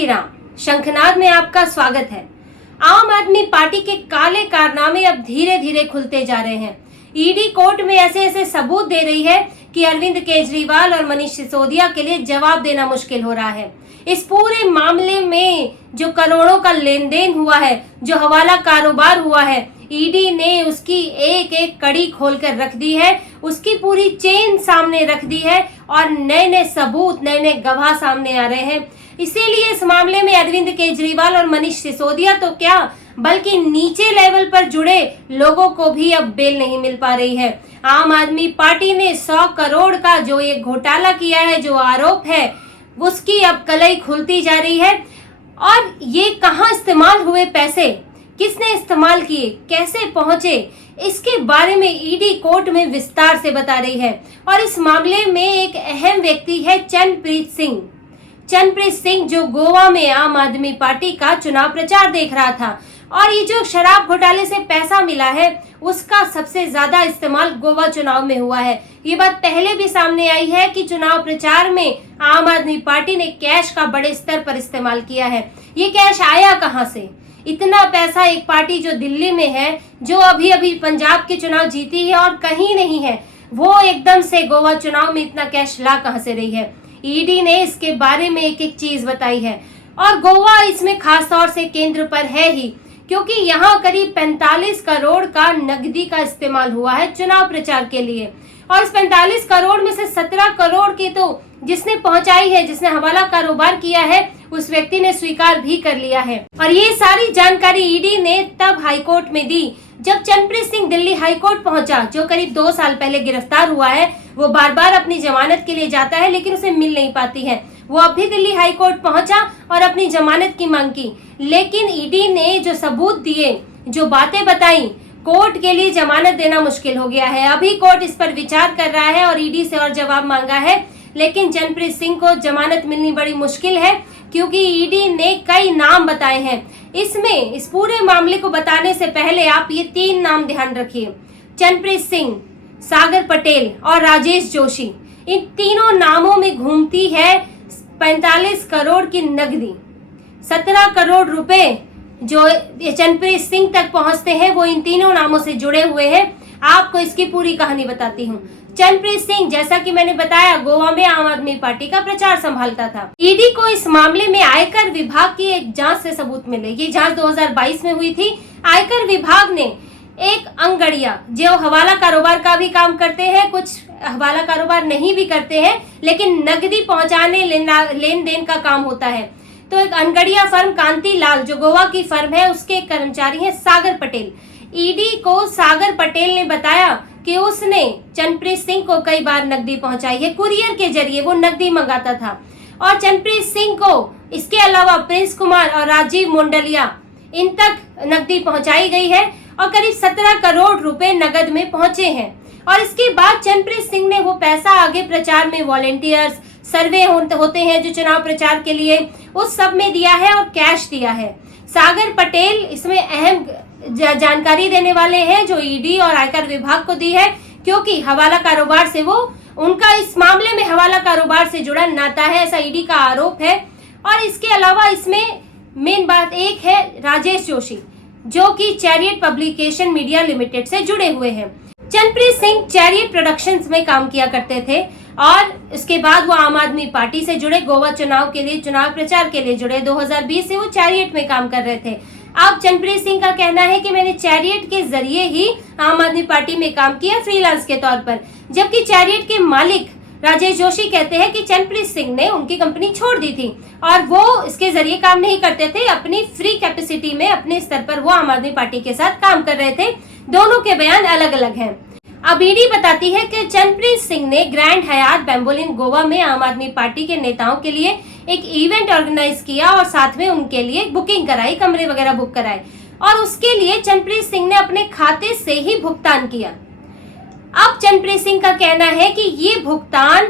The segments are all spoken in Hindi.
श्री राम। शंखनाद में आपका स्वागत है। आम आदमी पार्टी के काले कारनामे अब धीरे धीरे खुलते जा रहे हैं। ईडी कोर्ट में ऐसे ऐसे सबूत दे रही है कि अरविंद केजरीवाल और मनीष सिसोदिया के लिए जवाब देना मुश्किल हो रहा है। इस पूरे मामले में जो करोड़ों का लेन देन हुआ है, जो हवाला कारोबार हुआ है, ईडी ने उसकी एक एक कड़ी खोलकर रख दी है, उसकी पूरी चेन सामने रख दी है और नए नए सबूत, नए नए गवाह सामने आ रहे हैं। इसीलिए इस मामले में अरविंद केजरीवाल और मनीष सिसोदिया तो क्या, बल्कि नीचे लेवल पर जुड़े लोगों को भी अब बेल नहीं मिल पा रही है। आम आदमी पार्टी ने 100 करोड़ का जो ये घोटाला किया है, जो आरोप है, उसकी अब कलई खुलती जा रही है। और ये कहाँ इस्तेमाल हुए पैसे, किसने इस्तेमाल किए, कैसे पहुंचे, इसके बारे में ईडी कोर्ट में विस्तार से बता रही है। और इस मामले में एक अहम व्यक्ति है चंद्रप्रीत सिंह। चंद्रप्रीत सिंह जो गोवा में आम आदमी पार्टी का चुनाव प्रचार देख रहा था, और ये जो शराब घोटाले से पैसा मिला है उसका सबसे ज्यादा इस्तेमाल गोवा चुनाव में हुआ है। ये बात पहले भी सामने आई है कि चुनाव प्रचार में आम आदमी पार्टी ने कैश का बड़े स्तर पर इस्तेमाल किया है। ये कैश आया कहां से? इतना पैसा एक पार्टी जो दिल्ली में है, जो अभी अभी पंजाब के चुनाव जीती है और कहीं नहीं है, वो एकदम से गोवा चुनाव में इतना कैश ला कहां से रही है? ईडी ने इसके बारे में एक एक चीज बताई है और गोवा इसमें खास तौर से केंद्र पर है ही, क्योंकि यहाँ करीब 45 करोड़ का नकदी का इस्तेमाल हुआ है चुनाव प्रचार के लिए। और इस 45 करोड़ में से 17 करोड़ की तो जिसने पहुंचाई है, जिसने हवाला कारोबार किया है, उस व्यक्ति ने स्वीकार भी कर लिया है। और ये सारी जानकारी ईडी ने तब हाईकोर्ट में दी जब चंद्रप्रीत सिंह दिल्ली हाईकोर्ट पहुंचा, जो करीब 2 साल पहले गिरफ्तार हुआ है। वो बार बार अपनी जमानत के लिए जाता है लेकिन उसे मिल नहीं पाती है। वो अब भी दिल्ली हाईकोर्ट पहुंचा और अपनी जमानत की मांग की, लेकिन ईडी ने जो सबूत दिए, जो बातें बताई, कोर्ट के लिए जमानत देना मुश्किल हो गया है। अभी कोर्ट इस पर विचार कर रहा है और ईडी से और जवाब मांगा है, लेकिन चंद्रप्रीत सिंह को जमानत मिलनी बड़ी मुश्किल है, क्योंकि ईडी ने कई नाम बताए हैं। इसमें इस पूरे मामले को बताने से पहले आप ये 3 नाम ध्यान रखिए। चंद्रप्रीत सिंह, सागर पटेल और राजेश जोशी, इन तीनों नामों में घूमती है 45 करोड़ की नकदी। 17 करोड़ रुपए जो चंद्रप्रीत सिंह तक पहुंचते हैं वो इन तीनों नामों से जुड़े हुए हैं। आपको इसकी पूरी कहानी बताती हूँ। चंद्रप्रीत सिंह, जैसा कि मैंने बताया, गोवा में आम आदमी पार्टी का प्रचार संभालता था। ईडी को इस मामले में आयकर विभाग की एक जांच से सबूत मिले। ये जांच 2022 में हुई थी। आयकर विभाग ने एक अंगड़िया, जो हवाला कारोबार का भी काम करते हैं, कुछ हवाला कारोबार नहीं भी करते हैं, लेकिन नकदी पहुंचाने लेन देन का काम होता है, तो एक अंगड़िया फर्म कांति लाल, जो गोवा की फर्म है, उसके एक कर्मचारी हैं सागर पटेल। ईडी को सागर पटेल ने बताया कि उसने चंद्रप्रीत सिंह को कई बार नकदी पहुंचाई है, कुरियर के जरिए वो नकदी मंगाता था। और चंद्रप्रीत सिंह को इसके अलावा प्रिंस कुमार और राजीव मुंडलिया, इन तक नकदी पहुंचाई गई है और करीब 17 करोड़ रुपए नगद में पहुंचे हैं। और इसके बाद चंद्रप्रीत सिंह ने वो पैसा आगे प्रचार में, वॉलेंटियर्स, सर्वे होते हैं जो चुनाव प्रचार के लिए, उस सब में दिया है और कैश दिया है। सागर पटेल इसमें अहम जानकारी देने वाले हैं, जो ईडी और आयकर विभाग को दी है, क्योंकि हवाला कारोबार से उनका इस मामले में हवाला कारोबार से जुड़ा नाता है, ऐसा ईडी का आरोप है। और इसके अलावा इसमें मेन बात एक है राजेश जोशी, जो कि चैरियट पब्लिकेशन मीडिया लिमिटेड से जुड़े हुए हैं। चंद्रप्रीत सिंह चैरियट प्रोडक्शंस में काम किया करते थे और इसके बाद वो आम आदमी पार्टी से जुड़े, गोवा चुनाव के लिए, चुनाव प्रचार के लिए जुड़े। 2020 से वो चैरियट में काम कर रहे थे। अब चंद्रप्रीत सिंह का कहना है कि मैंने चैरियट के जरिए ही आम आदमी पार्टी में काम किया, फ्रीलांस के तौर पर। जबकि चैरियट के मालिक राजेश जोशी कहते हैं कि चंद्रप्रीत सिंह ने उनकी कंपनी छोड़ दी थी और वो इसके जरिए काम नहीं करते थे, अपनी फ्री कैपेसिटी में, अपने स्तर पर वो आम आदमी पार्टी के साथ काम कर रहे थे। दोनों के बयान अलग अलग हैं। अब ईडी बताती है कि चंद्रप्रीत सिंह ने ग्रैंड हयात बेम्बोलिम गोवा में आम आदमी पार्टी के नेताओं के लिए एक इवेंट ऑर्गेनाइज किया और साथ में उनके लिए बुकिंग कराई, कमरे वगैरह बुक कराए, और उसके लिए चंद्रप्रीत सिंह ने अपने खाते से ही भुगतान किया। अब चंद्रप्रीत सिंह का कहना है कि ये भुगतान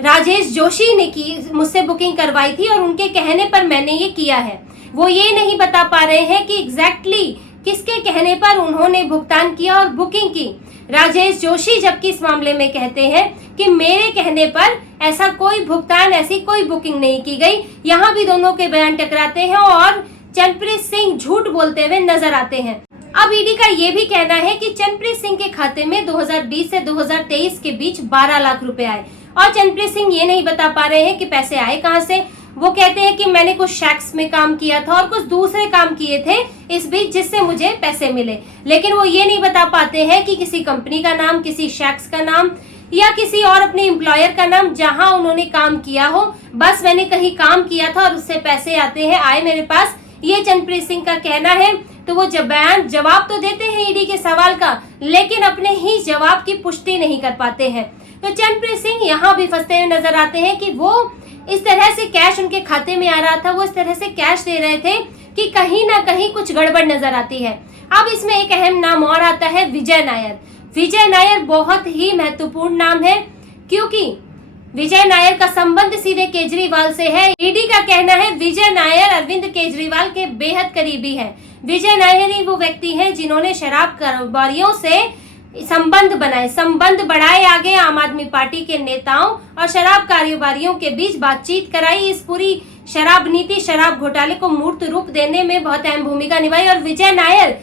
राजेश जोशी ने मुझसे बुकिंग करवाई थी और उनके कहने पर मैंने ये किया है। वो ये नहीं बता पा रहे हैं कि एग्जैक्टली किसके कहने पर उन्होंने भुगतान किया और बुकिंग की। राजेश जोशी जबकि इस मामले में कहते हैं कि मेरे कहने पर ऐसा कोई भुगतान, ऐसी कोई बुकिंग नहीं की गई। यहाँ भी दोनों के बयान टकराते हैं और चंद्रप्रीत सिंह झूठ बोलते हुए नजर आते हैं। अब ईडी का ये भी कहना है कि चंद्रप्रीत सिंह के खाते में 2020 से 2023 के बीच 12 लाख रुपए आए और चंद्रप्रीत सिंह ये नहीं बता पा रहे हैं कि पैसे आए कहां से। वो कहते हैं कि मैंने कुछ शैक्स में काम किया था और कुछ दूसरे काम किए थे इस बीच जिससे मुझे पैसे मिले, लेकिन वो ये नहीं बता पाते हैं कि किसी कंपनी का नाम, किसी शैक्स का नाम या किसी और अपने एम्प्लॉयर का नाम जहां उन्होंने काम किया हो। बस मैंने कहीं काम किया था और उससे पैसे आते हैं, आए मेरे पास, ये चंद्रप्रीत सिंह का कहना है। तो वो जवाब तो देते हैं ईडी के सवाल का, लेकिन अपने ही जवाब की पुष्टि नहीं कर पाते हैं। तो चंद्रप्रीत सिंह यहाँ भी फंसते हुए नजर आते हैं कि वो इस तरह से कैश उनके खाते में आ रहा था, वो इस तरह से कैश दे रहे थे कि कहीं ना कहीं कुछ गड़बड़ नजर आती है। अब इसमें एक अहम नाम और आता है, विजय नायर। विजय नायर बहुत ही महत्वपूर्ण नाम है क्योंकि विजय नायर का संबंध सीधे केजरीवाल से है। ईडी का कहना है विजय नायर अरविंद केजरीवाल के बेहद करीबी है। विजय नायर ही वो व्यक्ति हैं जिन्होंने शराब कारोबारियों से संबंध बढ़ाए आगे आम आदमी पार्टी के नेताओं और शराब कारोबारियों के बीच बातचीत कराई। इस पूरी शराब नीति, शराब घोटाले को मूर्त रूप देने में बहुत अहम भूमिका निभाई और विजय नायर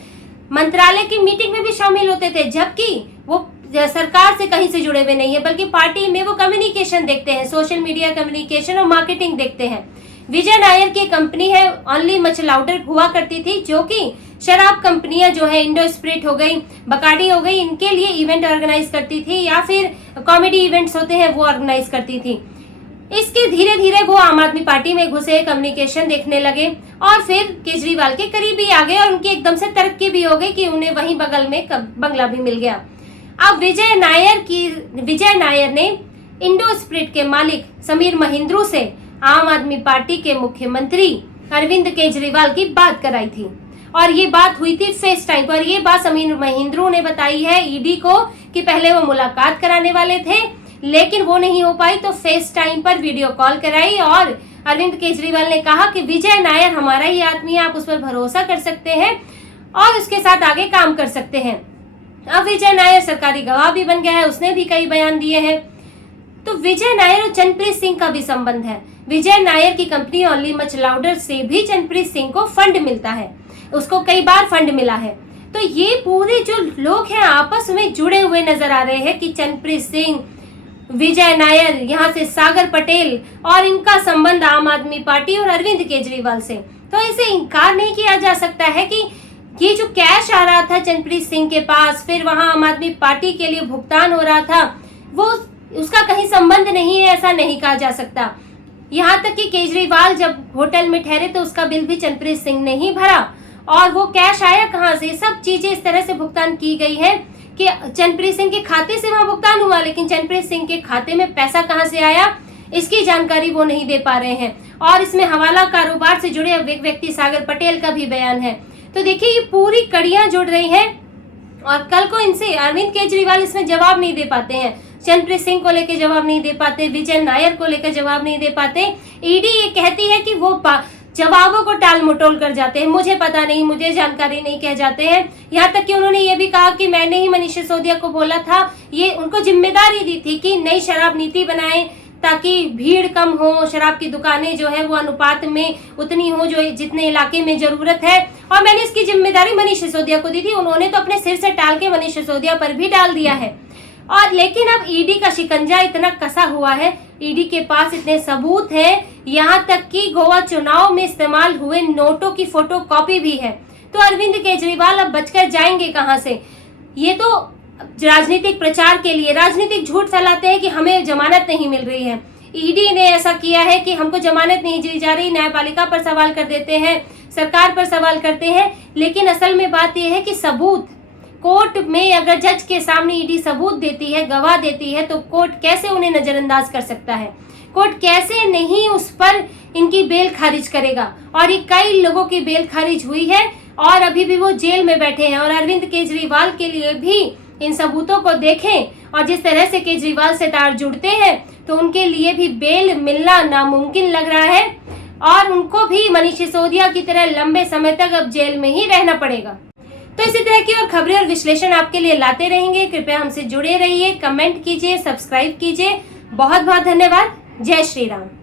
मंत्रालय की मीटिंग में भी शामिल होते थे, जबकि वो सरकार से कहीं से जुड़े हुए नहीं है, बल्कि पार्टी में वो कम्युनिकेशन देखते हैं, सोशल मीडिया कम्युनिकेशन और मार्केटिंग देखते हैं। विजय नायर की कंपनी है ओनली मच लाउडर हुआ करती थी, जो कि शराब कंपनियां जो है इंडो स्प्रिट हो गई, बकाडी हो गई, इनके लिए इवेंट ऑर्गेनाइज करती थी या फिर कॉमेडी इवेंट्स होते हैं वो ऑर्गेनाइज करती थी। इसके धीरे धीरे वो आम आदमी पार्टी में घुसे, कम्युनिकेशन देखने लगे और फिर केजरीवाल के करीबी आ गए और उनकी एकदम से तरक्की भी हो गई कि उन्हें वहीं बगल में बंगला भी मिल गया। अब विजय नायर ने इंडो स्प्रिट के मालिक समीर महिंद्रू से आम आदमी पार्टी के मुख्यमंत्री अरविंद केजरीवाल की बात कराई थी और ये बात हुई थी फेस टाइम पर। ये बात समीर महिंद्रू ने बताई है ईडी को कि पहले वो मुलाकात कराने वाले थे, लेकिन वो नहीं हो पाई, तो फेस टाइम पर वीडियो कॉल कराई और अरविंद केजरीवाल ने कहा कि विजय नायर हमारा ही आदमी है, आप उस पर भरोसा कर सकते हैं और उसके साथ आगे काम कर सकते हैं। अब विजय नायर सरकारी गवाह भी बन गया है, उसने भी कई बयान दिए हैं। तो विजय नायर और चंद्रप्रीत सिंह का भी संबंध है। विजय नायर की कंपनी ओनली मच लाउडर से भी चंद्रप्रीत सिंह को फंड मिलता है, उसको कई बार फंड मिला है। तो ये पूरे जो लोग हैं आपस में जुड़े हुए नजर आ रहे हैं कि चंद्रप्रीत सिंह, विजय नायर, यहाँ से सागर पटेल और इनका संबंध आम आदमी पार्टी और अरविंद केजरीवाल से। तो इसे इनकार नहीं किया जा सकता है कि ये जो कैश आ रहा था चंद्रप्रीत सिंह के पास, फिर वहां आम आदमी पार्टी के लिए भुगतान हो रहा था, वो उसका कहीं संबंध नहीं है, ऐसा नहीं कहा जा सकता। यहाँ तक कि केजरीवाल जब होटल में ठहरे तो उसका बिल भी चंद्रप्रीत सिंह ने ही भरा और वो कैश आया कहाँ से। सब चीजें इस तरह से भुगतान की गई है कि चंद्रप्रीत सिंह के खाते से वहां भुगतान हुआ, लेकिन चंद्रप्रीत सिंह के खाते में पैसा कहां से आया इसकी जानकारी वो नहीं दे पा रहे हैं। और इसमें हवाला कारोबार से जुड़े व्यक्ति सागर पटेल का भी बयान है। तो देखिए ये पूरी कड़ियां जुड़ रही हैं और कल को इनसे अरविंद केजरीवाल इसमें जवाब नहीं दे पाते हैं, चंद्रप्रीत सिंह को लेकर जवाब नहीं दे पाते, विजय नायर को लेकर जवाब नहीं दे पाते। ईडी ये कहती है कि वो जवाबों को टाल मटोल कर जाते हैं, मुझे पता नहीं, मुझे जानकारी नहीं कह जाते हैं। यहाँ तक कि उन्होंने ये भी कहा कि मैंने ही मनीष सिसोदिया को बोला था, ये उनको जिम्मेदारी दी थी कि नई शराब नीति बनाए ताकि भीड़ कम हो, शराब की दुकानें जो है वो अनुपात में उतनी हो जो जितने इलाके में जरूरत है, और मैंने इसकी जिम्मेदारी मनीष सिसोदिया को दी थी। उन्होंने तो अपने सिर से टाल के मनीष सिसोदिया पर भी डाल दिया है। और लेकिन अब ईडी का शिकंजा इतना कसा हुआ है, ईडी के पास इतने सबूत हैं, यहाँ तक कि गोवा चुनाव में इस्तेमाल हुए नोटों की फोटो कॉपी भी है। तो अरविंद केजरीवाल अब बचकर जाएंगे कहां से? ये तो राजनीतिक प्रचार के लिए राजनीतिक झूठ फैलाते हैं कि हमें जमानत नहीं मिल रही है। ईडी ने ऐसा किया है कि हमको जमानत नहीं दी जा रही, न्यायपालिका पर सवाल कर देते हैं, सरकार पर सवाल करते हैं। लेकिन असल में बात यह है कि सबूत कोर्ट में अगर जज के सामने ईडी सबूत देती है, गवाह देती है, तो कोर्ट कैसे उन्हें नजरअंदाज कर सकता है? कोर्ट कैसे नहीं उस पर इनकी बेल खारिज करेगा? और ये कई लोगों की बेल खारिज हुई है और अभी भी वो जेल में बैठे हैं। और अरविंद केजरीवाल के लिए भी इन सबूतों को देखें और जिस तरह से केजरीवाल से तार जुड़ते हैं तो उनके लिए भी बेल मिलना नामुमकिन लग रहा है और उनको भी मनीष सिसोदिया की तरह लंबे समय तक अब जेल में ही रहना पड़ेगा। तो इसी तरह की और खबरें और विश्लेषण आपके लिए लाते रहेंगे। कृपया हमसे जुड़े रहिए, कमेंट कीजिए, सब्सक्राइब कीजिए। बहुत बहुत धन्यवाद। जय श्री राम।